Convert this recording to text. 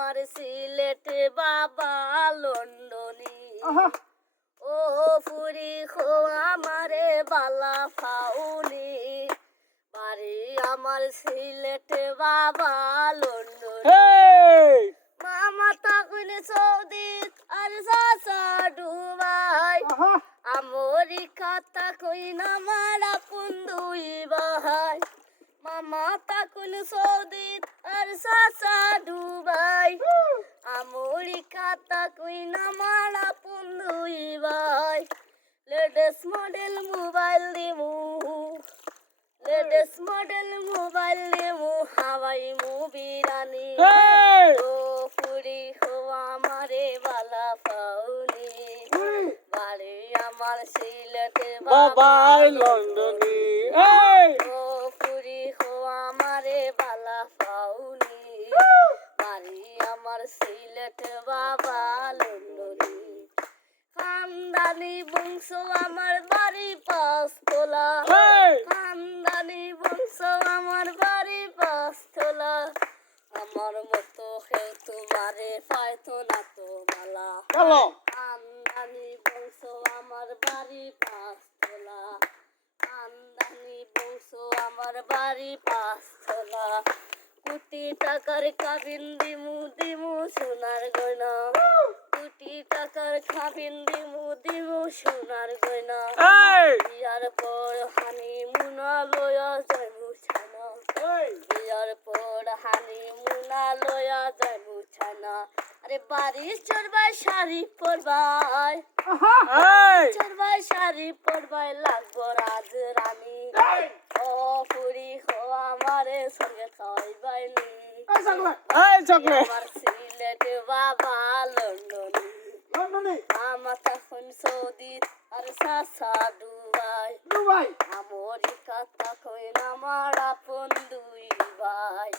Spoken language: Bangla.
আমার সিলেটে বাবা লন্ডনী ও ফুরি খো আমারে বালা ফাউনি বাড়ি আমার সিলেটে বাবা লন্ডনী মামা তাকুনি সৌদি আর সাসা ডুবাই আমেরিকা তাকুই না মারা পুন্দুই বাহাই মামা তাকুন সৌদি আর সাসা ডুবাই আমেরিকা তাকুই না মারা পুন্দুই বাহাই লেটেস্ট মডেল মোবাইল দিমু লেটেস্ট মডেল মোবাইল দিমু হাওয়াই মুভি রানী ও ফুরি হো আমারে বালা পাউনি বাড়ি আমার সিলেটে বাবা লন্ডনী ও ফুরি হো আমারে বালা পাউনি বাড়ি আমার সিলেটে বাবা লন্ডনী খানদানি বংশ আমার বাড়ি পাঁচতলা খানদানি বংশ আমার বাড়ি পাঁচতলা আমার মতো কেউ তোমারে পাইতো না তো বালা খানদানি বংশ আমার বাড়ি পাঁচতলা খানদানি বংশ আমার বাড়ি পাঁচতলা কোটি টাকার কাবিন দিমু দিমু সোনার গয়না কোটি টাকার কাবিন দিমু দিমু সোনার গয়না বিয়ার পর হানি মুনা লয়া যাইমু ছানা বিয়ার পর হানি মুনা লয়া যাইমু ছানা আরে বাড়ি চড়বাই শাড়ি পরবাই চড়বাই শাড়ি পরবাই লাগবো রাজ রানী ও ফুরি হো আমারে সঙ্গে খাওয়াইবাইনি আমার সিলেটে বাবা লন্ডনী আমার তখন সৌদি আর সাসা ডুবাই আমেরিকা তখন আমার আপন দুই ভাই